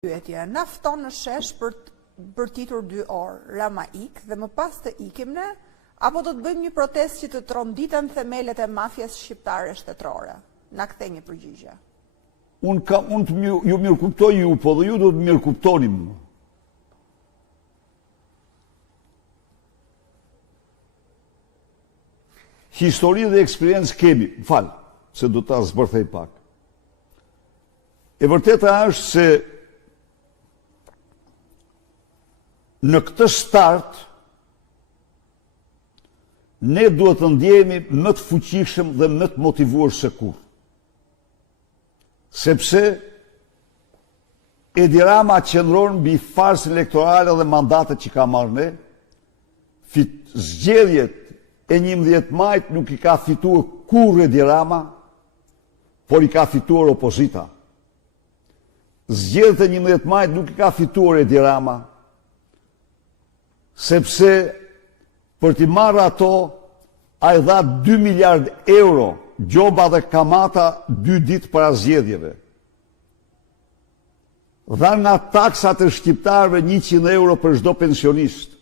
pyetje, na fton në shesh për titur 2 orë, Rama ik dhe më pas të ikim ne, apo do të bëjmë një protestë që të tronditen themelet e mafjes shqiptare shtetërore? Na kthej një përgjigje. Ju mirë kuptoj ju, po dhe ju do të mirë kuptonim. Histori dhe eksperiencë kemi, se do ta zbërthej pak. E vërteta është se në këtë start ne duhet të ndjehemi më të fuqishëm dhe më të motivuar se kur. Sepse Edi Rama qëndron mbi farsën elektorale dhe mandatet që ka marrë ne, zgjedhjet e 11 majt nuk i ka fituar kur Edi Rama, por i ka fituar opozita. Zgjedhjet e 11 majt nuk i ka fituar Edi Rama, sepse për t'i marrë ato, a i dha 2 miliard euro gjoba dhe kamata 2 ditë para zgjedhjeve. Dha nga taksat e shqiptarëve 100 euro për çdo pensionist.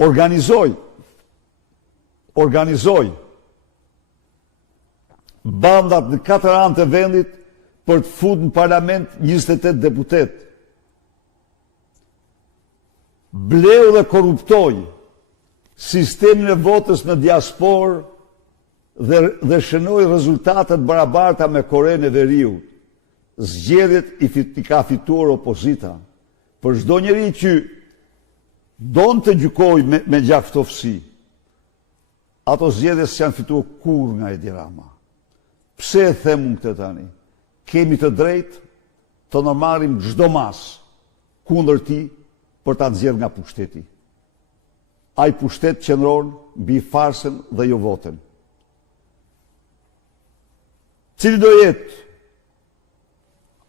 Organizoj bandat në 4 anë të vendit për të futur në parlament 28 deputet. Bleu dhe korruptoj sistemin e votës në diasporë dhe shënoi rezultatet barabarta me Korenë e Veriut. Zgjedhjet i ka fituar opozita. Për çdo njeri që don të gjykoj me gjaftofsi, ato zgjedhje s'janë fituar kur nga Edi Rama. Pse e them unë këtë tani? Kemi të drejtë të në marrim çdo mas kundër ti për ta nxjerrë nga pushteti. Ai pushtet qëndron mbi farsën dhe jo votën. Cili do jetë?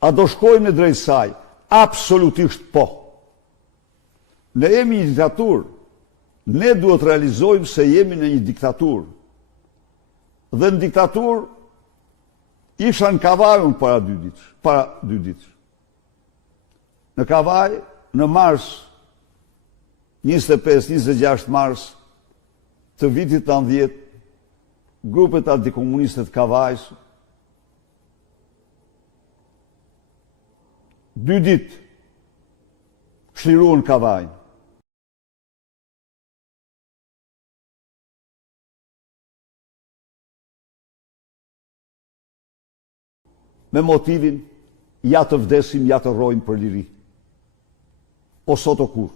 A do shkojmë në drejt saj? Absolutisht po. Ne jemi një diktaturë. Ne duhet realizojmë se jemi në një diktaturë. Dhe në diktaturë isha në Kavajun para 2 ditë. Në Kavaj, në mars 25-26 mars të vitit 90, grupet antikomuniste të Kavajës 2 ditë çliruan Kavaj. Me motivin ja të vdesim, ja të rrojmë për liri. O sot o kur.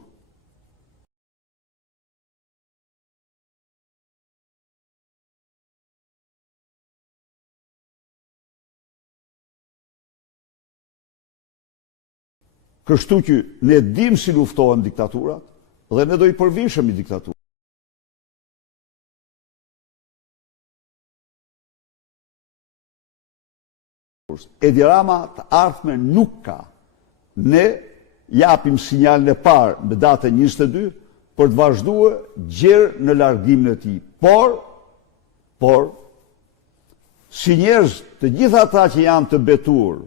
Kështu që ne dim si luftohen diktaturat dhe ne do i përvishëm i diktaturë. Edi Rama të ardhme nuk ka. Ne japim sinjalin e parë në datën 22 për të vazhduar gjerë në largimin e tij. Por, si njerëz të gjitha ata që janë të betur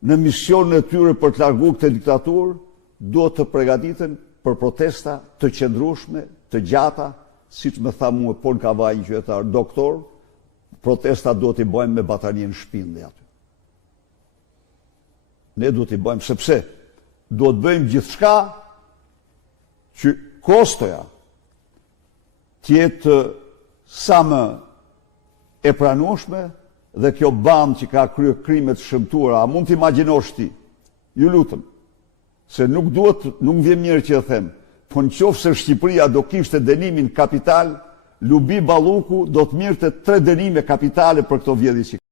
në misionin e tyre për të larguar këtë diktaturë, duhet të përgatiten për protesta të qëndrueshme, të gjata, siç më tha mua Pol Kavaj, një qytetar doktor, protesta duhet i bëjmë me bataljen shpinde aty. Ne duhet i bëjmë sepse duhet bëjmë gjithçka që kostoja tjetë sa më e pranueshme dhe kjo bandë që ka kryer krimet shëmtuara, a mund të imagjinosh ti? Ju lutem, se nuk vjen mirë që e them, po nëse Shqipëria do kishte dënimin kapital, Lubi Balluku do të mirte 3 dënime kapitale për këto vjedhje që